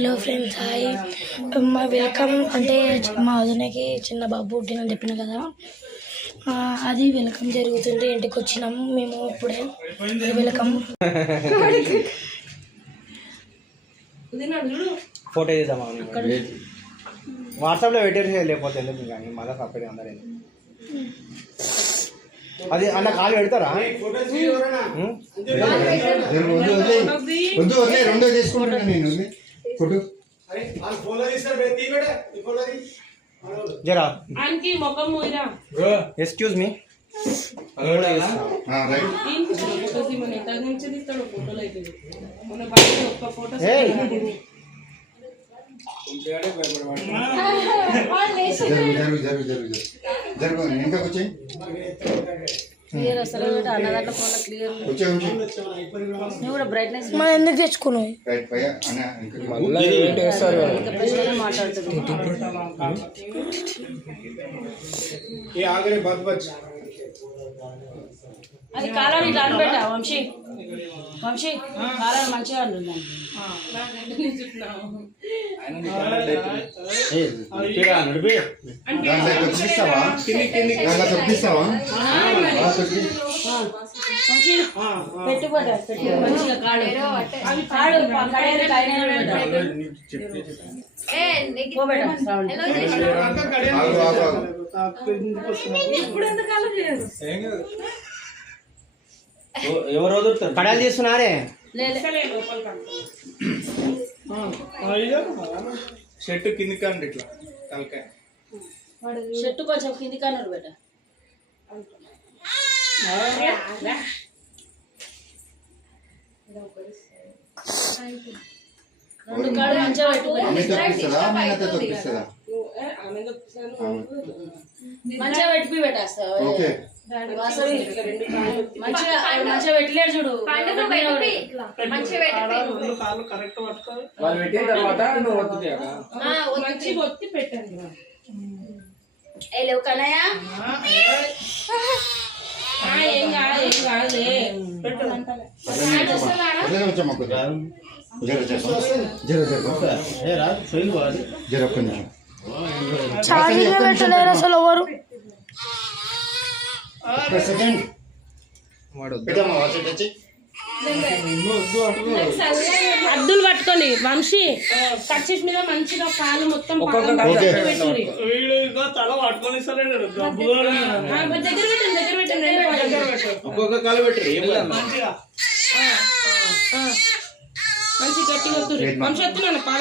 Hello friends, hi. మా welcome అంటే మా వదినకి చిన్న బాబు పుట్టినని చెప్పిన కదా, అది వెల్కమ్ జరుగుతుంది. ఇంటికి వచ్చినాము మేము ఇప్పుడే. వెల్కమ్ ఫోటో చేద్దామా వాట్సాప్లో పెట్టేసి లేకపోతే ఎందుకు కానీ మళ్ళీ సపరేట్ అందరూ అది అన్న కాలు పెడతారా? రెండో చేసుకుంటున్నా నేను ఫోటో జరా ఎక్స్క్యూజ్ మీ. జరుగు ఇంకా వచ్చాయి మనం ఎందుకు తెచ్చుకున్నావు? అది కాలాన్ని దాని పెట్ట వంశీ వంశీ కాలాన్ని మంచిగా ఉంటుంది. పెట్టుబడ మంచిగా కాడు కాడు ఎవరు కడాలు చేస్తున్నారే? షర్ట్ కింది కాండి ఇట్లా తలకాయ చెట్టు కొంచెం కింది కానరు బేట. రెండు కాడు మంచిగా మంచిగా పెట్టి పెట్టేస్తావు. మంచిగా మంచిగా పెట్టలేడు చూడు. ఒత్తి పెట్టండి. లేవు కన్నయ్య ఏం కాదు ఏం కాదులే. ఛార్జింగ్ పెట్టలేరు అసలు ఎవరు. అద్దులు పట్టుకోండి వంశీ. కచ్చిఫ్ మీద మంచిగా కాలు మొత్తం దగ్గర పెట్టండి. ఒక్కొక్క కాలు పెట్టి మంచి గట్టిగా వంశీ వస్తున్నాను పాల